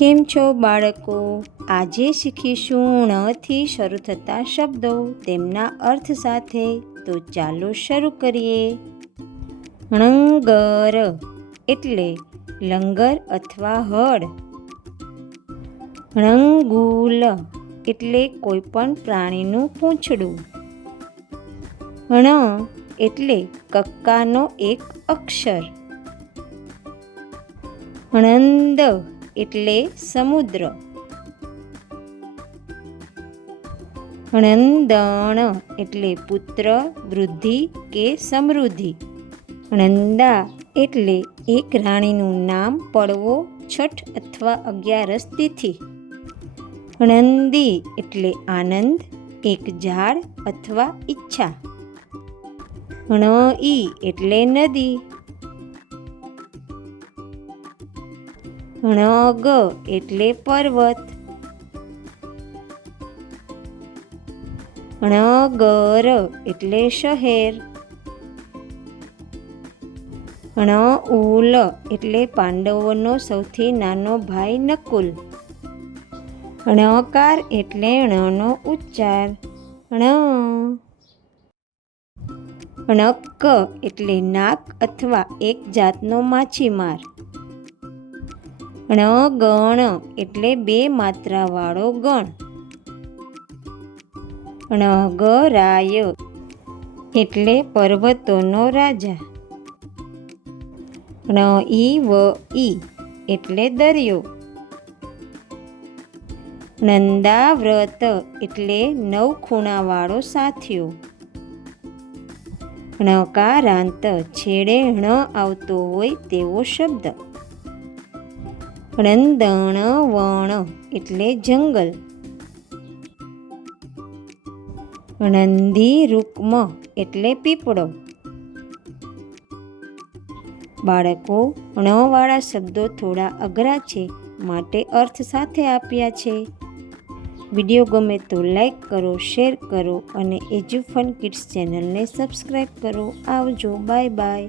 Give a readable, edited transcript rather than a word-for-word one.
કેમ છો બાળકો? આજે શીખીશું ણથી શરૂ થતા શબ્દો તેમના અર્થ સાથે. તો ચાલો શરૂ કરીએ. ણંગર એટલે લંગર અથવા હળ. ણંગુલ એટલે કોઈ પણ પ્રાણીનું પૂંછડું. ણ એટલે કક્કાનો એક અક્ષર. ણંદ એટલે સમુદ્ર. ણંદણ એટલે પુત્ર, વૃદ્ધિ કે સમૃદ્ધિ. ણંદા એટલે એક રાણીનું નામ, પડવો, છઠ અથવા 11 તિથિ. ણંદી એટલે આનંદ, એક ઝાડ અથવા ઈચ્છા. ણઈ એટલે નદી. ણગ એટલે પર્વત. ણગર એટલે શહેર. ણઉલ એટલે પાંડવોનો સૌથી નાનો ભાઈ નકુલ. ણકાર એટલે ણનો ઉચ્ચાર ણ. ણક એટલે નાક અથવા એક જાતનો માછીમાર. ણગણ એટલે 2 માત્રાવાળો ગણ. ણગરાય એટલે પર્વતોનો રાજા. ણઈવઈ એટલે દરિયો. ણંદાવ્રત એટલે 9 ખૂણાવાળો સાથિયો. ણકારાંત છેડે ણ આવતો હોય તેવો શબ્દ. ણંદણવણ એટલે જંગલ. ણંધીરુક્મ એટલે પીપળો. બાળકો, ણવાળા શબ્દો થોડા અઘરા છે, માટે અર્થ સાથે આપ્યા છે. વિડીયો ગમે તો લાઈક કરો, શેર કરો અને એજ્યુફન કિડ્સ ચેનલને સબસ્ક્રાઈબ કરો. આવજો. Bye bye.